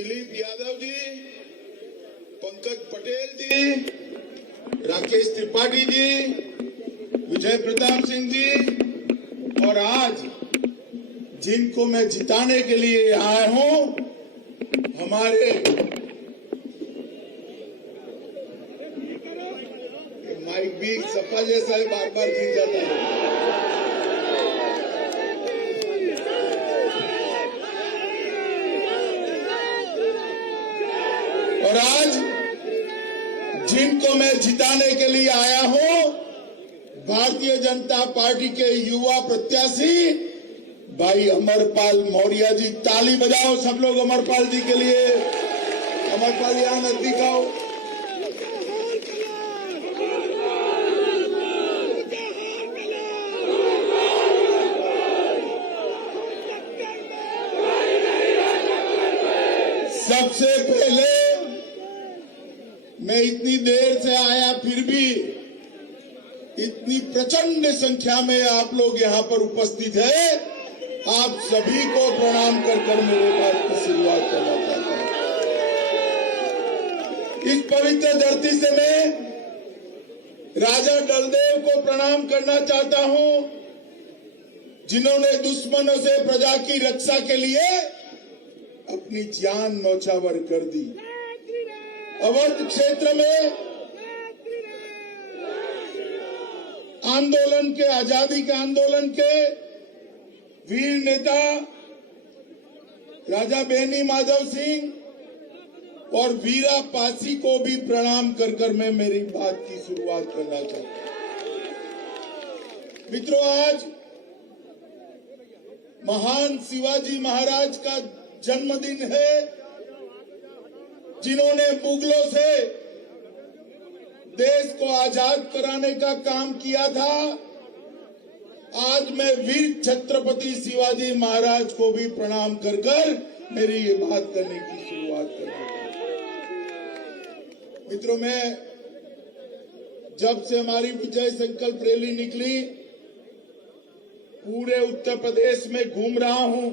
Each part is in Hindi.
दिलीप यादव जी, पंकज पटेल जी, राकेश त्रिपाठी जी, विजय प्रताप सिंह जी और आज जिनको मैं जिताने के लिए आया हूं, हमारे माइक भी सपा जैसा है, बार बार गिर जाता है। और आज जिनको मैं जिताने के लिए आया हूं, भारतीय जनता पार्टी के युवा प्रत्याशी भाई अमरपाल मौर्य जी। ताली बजाओ सब लोग अमरपाल जी के लिए। अमरपाल यहां नजदीक आओ। सबसे पहले मैं इतनी देर से आया, फिर भी इतनी प्रचंड संख्या में आप लोग यहां पर उपस्थित हैं। आप सभी को प्रणाम कर मेरे बात की शुरुआत करना चाहता हूं। इस पवित्र धरती से मैं राजा डलदेव को प्रणाम करना चाहता हूं, जिन्होंने दुश्मनों से प्रजा की रक्षा के लिए अपनी जान न्यौछावर कर दी। अवध क्षेत्र में आंदोलन के, आजादी के आंदोलन के वीर नेता राजा बेनी माधव सिंह और वीरा पासी को भी प्रणाम कर मैं मेरी बात की शुरुआत करना चाहता हूं। मित्रों, आज महान शिवाजी महाराज का जन्मदिन है, जिन्होंने मुगलों से देश को आजाद कराने का काम किया था। आज मैं वीर छत्रपति शिवाजी महाराज को भी प्रणाम कर मेरी ये बात करने की शुरुआत करना चाहता हूं। मित्रों, मैं जब से हमारी विजय संकल्प रैली निकली, पूरे उत्तर प्रदेश में घूम रहा हूं।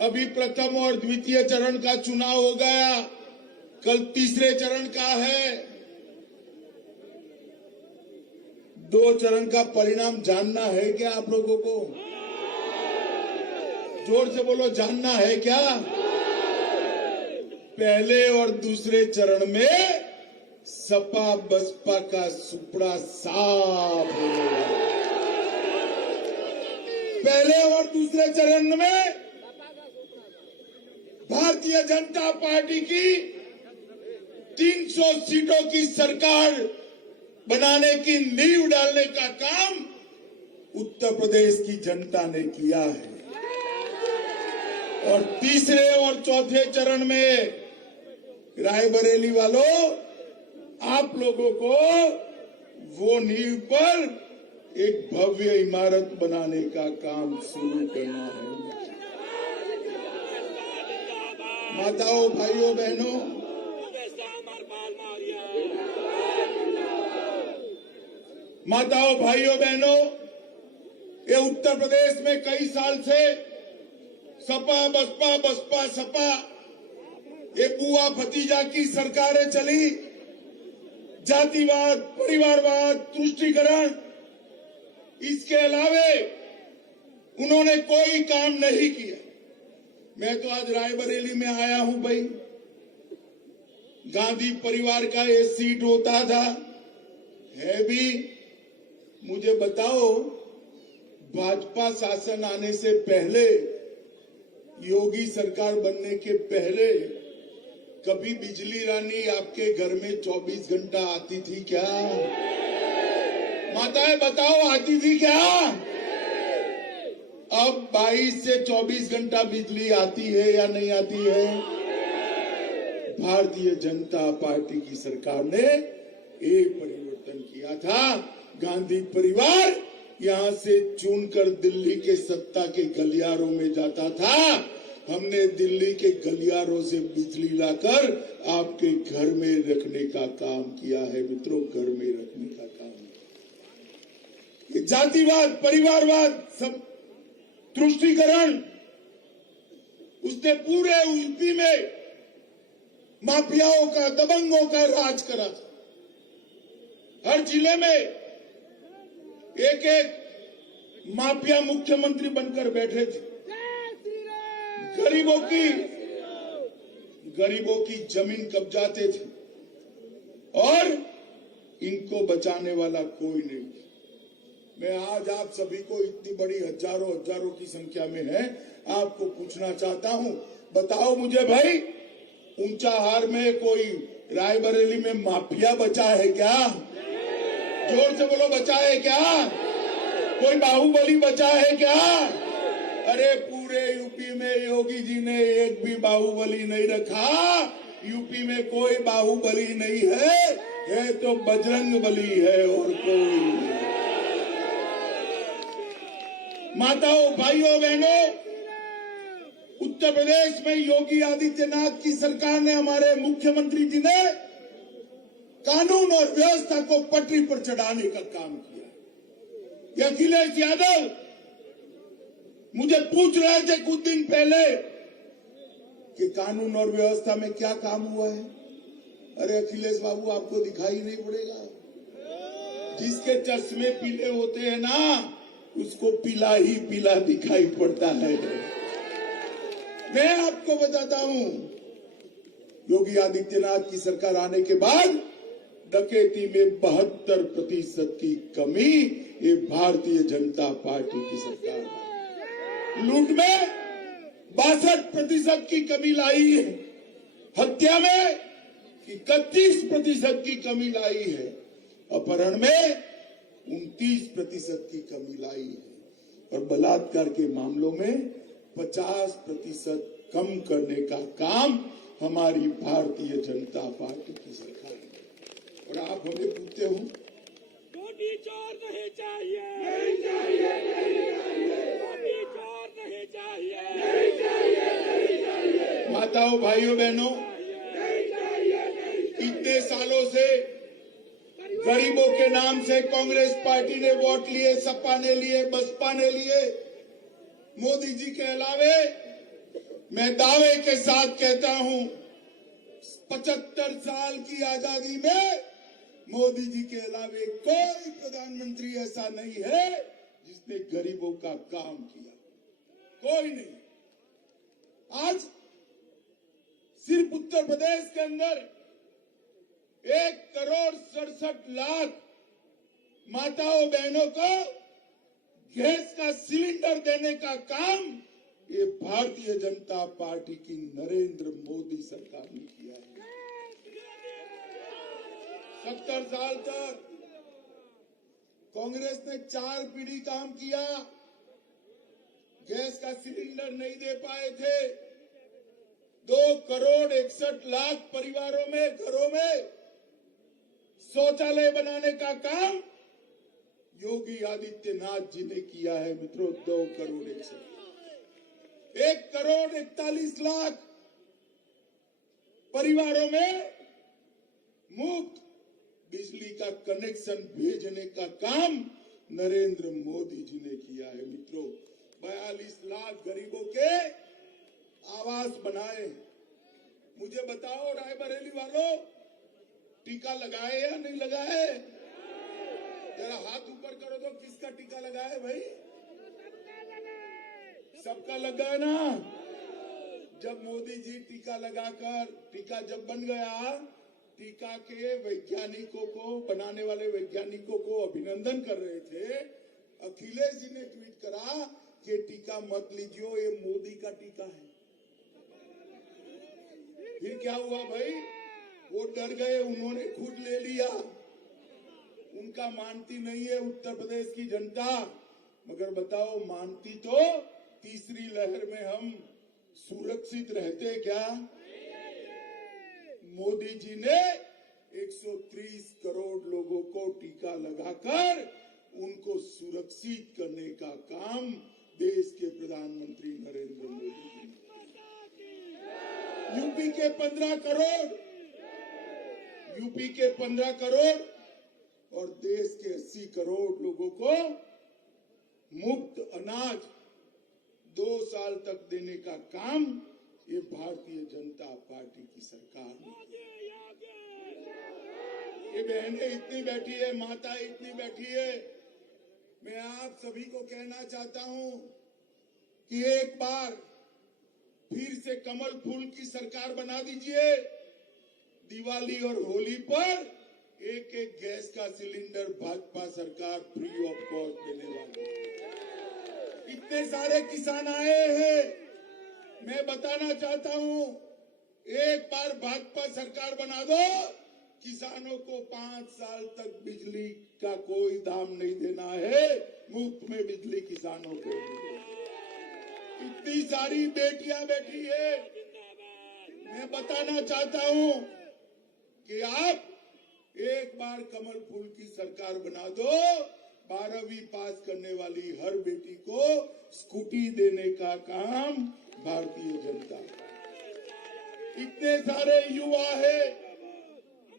अभी प्रथम और द्वितीय चरण का चुनाव हो गया, कल तीसरे चरण का है। 2 चरण का परिणाम जानना है क्या आप लोगों को? जोर से बोलो, जानना है क्या? पहले और दूसरे चरण में सपा बसपा का सुपड़ा साफ होने वाला। पहले और दूसरे चरण में भारतीय जनता पार्टी की 300 सीटों की सरकार बनाने की नींव डालने का काम उत्तर प्रदेश की जनता ने किया है। और तीसरे और चौथे चरण में रायबरेली वालों, आप लोगों को वो नींव पर एक भव्य इमारत बनाने का काम शुरू करना है। माताओं, भाइयों, बहनों, ये उत्तर प्रदेश में कई साल से सपा बसपा, बसपा सपा, ये बुआ भतीजा की सरकारें चली। जातिवाद, परिवारवाद, तुष्टीकरण, इसके अलावे उन्होंने कोई काम नहीं किया। मैं तो आज रायबरेली में आया हूं भाई। गांधी परिवार का ये सीट होता था, है भी। मुझे बताओ, भाजपा शासन आने से पहले, योगी सरकार बनने के पहले, कभी बिजली रानी आपके घर में 24 घंटा आती थी क्या? माताएं बताओ, आती थी क्या? अब 22 से 24 घंटा बिजली आती है या नहीं आती है? भारतीय जनता पार्टी की सरकार ने एक परिवर्तन किया था। गांधी परिवार यहां से चुनकर दिल्ली के सत्ता के गलियारों में जाता था। हमने दिल्ली के गलियारों से बिजली लाकर आपके घर में रखने का काम किया है। मित्रों, घर में रखने का काम। ये जातिवाद, परिवारवाद, सब तुष्टीकरण, उस उसने पूरे यूपी में माफियाओं का, दबंगों का राज करा था। हर जिले में एक एक माफिया मुख्यमंत्री बनकर बैठे थे। गरीबों की जमीन कब्जाते थे और इनको बचाने वाला कोई नहीं। मैं आज आप सभी को, इतनी बड़ी हजारों की संख्या में है, आपको पूछना चाहता हूं, बताओ मुझे भाई, ऊंचाहार में कोई रायबरेली में माफिया बचा है क्या? जोर से बोलो, बचा है क्या? कोई बाहुबली बचा है क्या? अरे पूरे यूपी में योगी जी ने एक भी बाहुबली नहीं रखा। यूपी में कोई बाहुबली नहीं है तो बजरंग बली है और कोई नहीं। माताओं, भाइयों, बहनों, उत्तर प्रदेश में योगी आदित्यनाथ की सरकार ने, हमारे मुख्यमंत्री जी ने कानून और व्यवस्था को पटरी पर चढ़ाने का काम किया। ये अखिलेश यादव मुझे पूछ रहे थे कुछ दिन पहले कि कानून और व्यवस्था में क्या काम हुआ है। अरे अखिलेश बाबू, आपको दिखाई नहीं पड़ेगा? जिसके चश्मे पीले होते हैं ना, उसको पीला ही पीला दिखाई पड़ता है। मैं आपको बताता हूं, योगी आदित्यनाथ की सरकार आने के बाद डकैती में 72% की कमी ये भारतीय जनता पार्टी की सरकार है। लूट में 62% की कमी लाई है। हत्या में 31% की कमी लाई है। अपहरण में 29% की कमी लाई है। और बलात्कार के मामलों में 50% कम करने का काम हमारी भारतीय जनता पार्टी की सरकार है। और आप हमें पूछते हो, छोटी चोर नहीं चाहिए, नहीं चाहिए, नहीं चाहिए, छोटी चोर नहीं चाहिए, नहीं चाहिए, नहीं चाहिए, माताओं, भाइयों, बहनों, नहीं चाहिए, नहीं चाहिए। इतने सालों से गरीबों के नाम से कांग्रेस पार्टी ने वोट लिए, सपा ने लिए, बसपा ने लिए। मोदी जी के अलावे मैं दावे के साथ कहता हूं, 75 साल की आजादी में मोदी जी के अलावे कोई प्रधानमंत्री ऐसा नहीं है जिसने गरीबों का काम किया। कोई नहीं। आज सिर्फ उत्तर प्रदेश के अंदर 1,67,00,000 माताओं बहनों को गैस का सिलेंडर देने का काम ये भारतीय जनता पार्टी की नरेंद्र मोदी सरकार ने किया है। 70 साल तक कांग्रेस ने 4 पीढ़ी काम किया, गैस का सिलेंडर नहीं दे पाए थे। 2,61,00,000 परिवारों में, घरों में शौचालय बनाने का काम योगी आदित्यनाथ जी ने किया है। मित्रों, 2,61,00,000, 1,41,00,000 परिवारों में मुफ्त बिजली का कनेक्शन भेजने का काम नरेंद्र मोदी जी ने किया है। मित्रों, 42 लाख गरीबों के आवास बनाए। मुझे बताओ रायबरेली वालों, टीका लगाए या नहीं लगाए? जरा हाथ ऊपर करो तो किसका टीका लगाए भाई? सबका लगा ना। जब मोदी जी टीका लगाकर, टीका जब बन गया, टीका के वैज्ञानिकों को, बनाने वाले वैज्ञानिकों को अभिनंदन कर रहे थे। अखिलेश जी ने ट्वीट करा कि टीका मत लीजिए, ये मोदी का टीका है। फिर क्या हुआ भाई? वो डर गए, उन्होंने खुद ले लिया। उनका मानती नहीं है उत्तर प्रदेश की जनता। मगर बताओ, मानती तो तीसरी लहर में हम सुरक्षित रहते क्या? मोदी जी ने 130 करोड़ लोगों को टीका लगाकर उनको सुरक्षित करने का काम देश के प्रधानमंत्री नरेंद्र मोदी जी ने। यूपी के 15 करोड़ और देश के 80 करोड़ लोगों को मुफ्त अनाज 2 साल तक देने का काम ये भारतीय जनता पार्टी की सरकार ने। ये बहनें इतनी बैठी है, माता इतनी बैठी है, मैं आप सभी को कहना चाहता हूं कि एक बार फिर से कमल फूल की सरकार बना दीजिए। दिवाली और होली पर एक एक गैस का सिलेंडर भाजपा सरकार फ्री ऑफ कॉस्ट देने वाली है। इतने सारे किसान आए हैं, मैं बताना चाहता हूं, एक बार भाजपा सरकार बना दो, किसानों को 5 साल तक बिजली का कोई दाम नहीं देना है, मुफ्त में बिजली किसानों को मिलेगी। इतनी सारी बेटियां बैठी है, मैं बताना चाहता हूं कि आप एक बार कमल फूल की सरकार बना दो, 12वीं पास करने वाली हर बेटी को स्कूटी देने का काम भारतीय जनता। इतने सारे युवा है,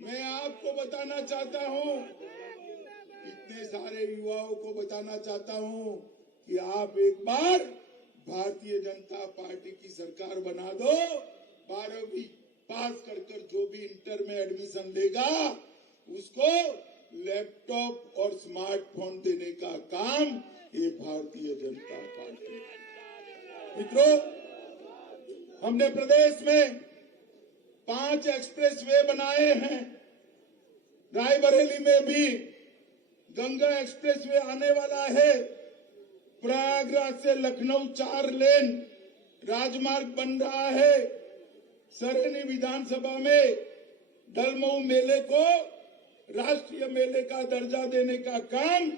मैं आपको बताना चाहता हूं, इतने सारे युवाओं को बताना चाहता हूं कि आप एक बार भारतीय जनता पार्टी की सरकार बना दो। 12वीं पास कर जो भी इंटर में एडमिशन लेगा उसको लैपटॉप और स्मार्टफोन देने का काम ये भारतीय जनता पार्टी। मित्रों, हमने प्रदेश में 5 एक्सप्रेसवे बनाए हैं। रायबरेली में भी गंगा एक्सप्रेसवे आने वाला है। प्रयागराज से लखनऊ 4 लेन राजमार्ग बन रहा है। सरेनी विधानसभा में दलमऊ मेले को राष्ट्रीय मेले का दर्जा देने का काम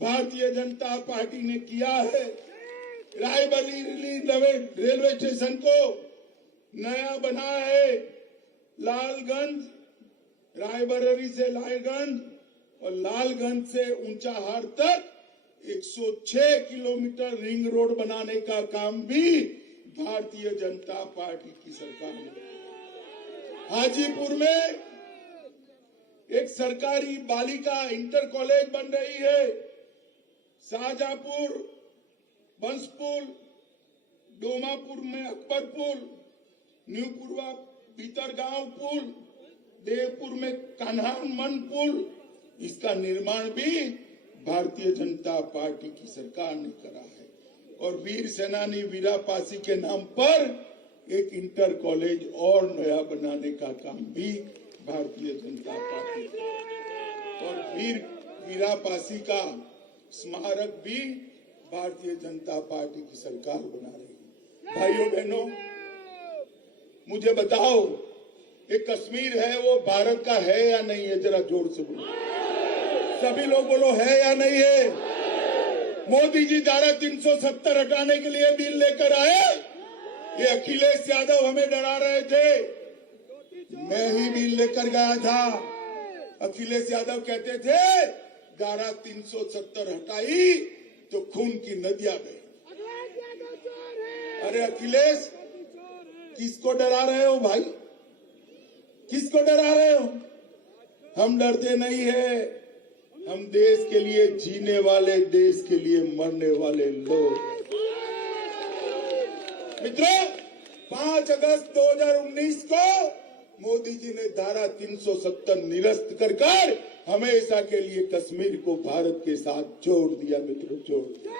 भारतीय जनता पार्टी ने किया है। रायबरेली रेलवे स्टेशन को नया बना है। लालगंज, रायबरेली से लालगंज और लालगंज से ऊंचाहार तक 106 किलोमीटर रिंग रोड बनाने का काम भी भारतीय जनता पार्टी की सरकार ने। हाजीपुर में एक सरकारी बालिका इंटर कॉलेज बन रही है। शाहजहांपुर, बंसपुर, डोमापुर में अकबर पुल, न्यूपुरवा भीतरगांव पुल, देवपुर में कान्हामन पुल, इसका निर्माण भी भारतीय जनता पार्टी की सरकार ने करा है। और वीर सेनानी वीरा पासी के नाम पर एक इंटर कॉलेज और नया बनाने का काम भी भारतीय जनता पार्टी और वीरा पासी का स्मारक भी भारतीय जनता पार्टी की सरकार बना रही है। भाइयों बहनों, मुझे बताओ, ये कश्मीर है वो भारत का है या नहीं है? जरा जोर से बोलो, सभी लोग बोलो, है या नहीं है? मोदी जी धारा 370 हटाने के लिए बिल लेकर आए। ये अखिलेश यादव हमें डरा रहे थे, मैं ही बिल लेकर गया था। अखिलेश यादव कहते थे धारा 370 हटाई तो खून की नदियां बही। अरे अखिलेश, किसको डरा रहे हो भाई? किसको डरा रहे हो? हम डरते नहीं है, हम देश के लिए जीने वाले, देश के लिए मरने वाले लोग। मित्रों, 5 अगस्त 2019 को मोदी जी ने धारा 370 निरस्त कर हमेशा के लिए कश्मीर को भारत के साथ जोड़ दिया। मित्रों, जोड़ दिया।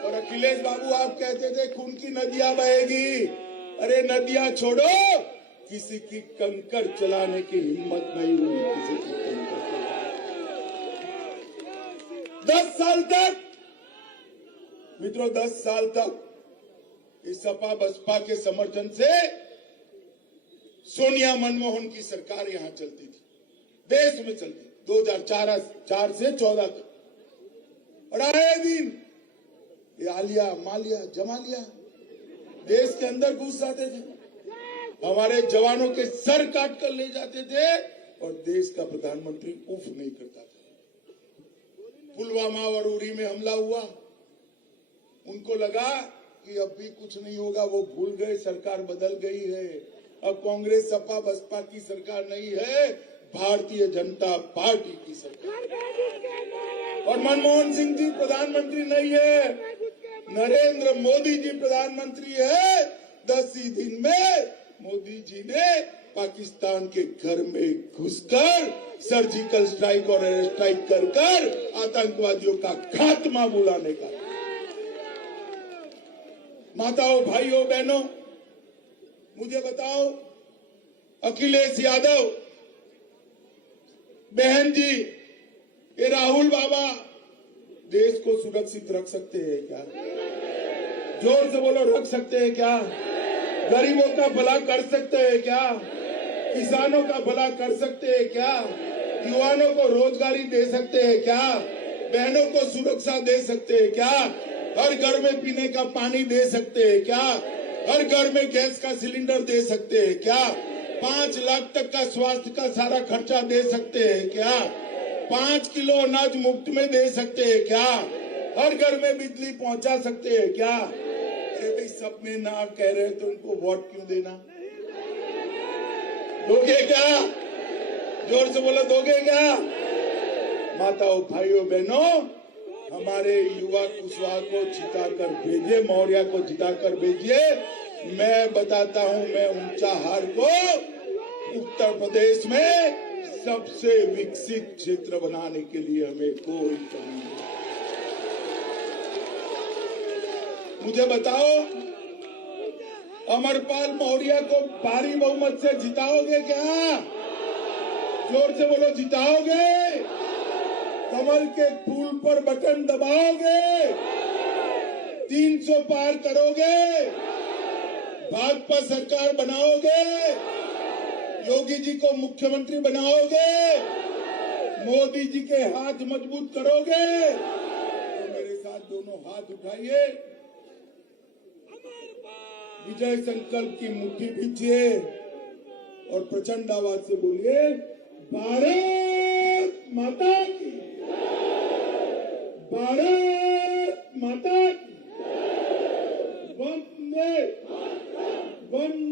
और अखिलेश बाबू, आप कहते थे खून की नदियां बहेगी। अरे नदियां छोड़ो, किसी की कंकर चलाने की हिम्मत नहीं हुई। किसी की कंकर 10 साल तक, मित्रों, 10 साल तक इस सपा बसपा के समर्थन से सोनिया मनमोहन की सरकार यहां चलती थी, देश में चलती, 2004 से 14 तक। और आए दिन ये आलिया, मालिया, जमालिया देश के अंदर घुस जाते थे, हमारे जवानों के सर काट कर ले जाते थे और देश का प्रधानमंत्री उफ नहीं करता था। पुलवामा और उरी में हमला हुआ, उनको लगा कि अब भी कुछ नहीं होगा, वो भूल गए, सरकार बदल गई है। अब कांग्रेस सपा बसपा की सरकार नहीं है, भारतीय जनता पार्टी की सरकार। और मनमोहन सिंह जी प्रधानमंत्री नहीं है, नरेंद्र मोदी जी प्रधानमंत्री है। 10 ही दिन में मोदी जी ने पाकिस्तान के घर में घुसकर सर्जिकल स्ट्राइक और एयर स्ट्राइक कर आतंकवादियों का खात्मा बुलाने का। माताओं, भाइयों, बहनों, मुझे बताओ, अखिलेश यादव बहन जी, ये राहुल बाबा देश को सुरक्षित रख सकते हैं क्या? जोर से बोलो, रख सकते हैं क्या? गरीबों का भला कर सकते हैं क्या? किसानों का भला कर सकते हैं क्या? युवाओं को रोजगारी दे सकते हैं क्या? बहनों को सुरक्षा दे सकते हैं क्या? हर घर में पीने का पानी दे सकते हैं क्या? हर घर में गैस का सिलेंडर दे सकते हैं क्या? 5 लाख तक का स्वास्थ्य का सारा खर्चा दे सकते हैं क्या? 5 किलो अनाज मुफ्त में दे सकते हैं क्या? हर घर में बिजली पहुंचा सकते हैं क्या? अरे भाई, सब में ना कह रहे तो उनको वोट क्यों देना? दोगे क्या? जोर से बोलो, दोगे क्या? माताओं, भाइयों, बहनों, हमारे युवा कुशवाहा को जिताकर भेजिए, मौर्य को जिताकर भेजिए। मैं बताता हूं, मैं ऊंचाहार को उत्तर प्रदेश में सबसे विकसित क्षेत्र बनाने के लिए हमें कोई कमी नहीं। मुझे बताओ, अमरपाल मौर्य को भारी बहुमत से जिताओगे क्या? जोर से बोलो, जिताओगे? कमल के फूल पर बटन दबाओगे? 300 पार करोगे? भाजपा सरकार बनाओगे? योगी जी को मुख्यमंत्री बनाओगे? मोदी जी के हाथ मजबूत करोगे? तो मेरे साथ दोनों हाथ उठाइए, विजय संकल्प की मुट्ठी भींचिए और प्रचंड आवाज से बोलिए, भारत माता की, भारत माता की, वंदे वंदे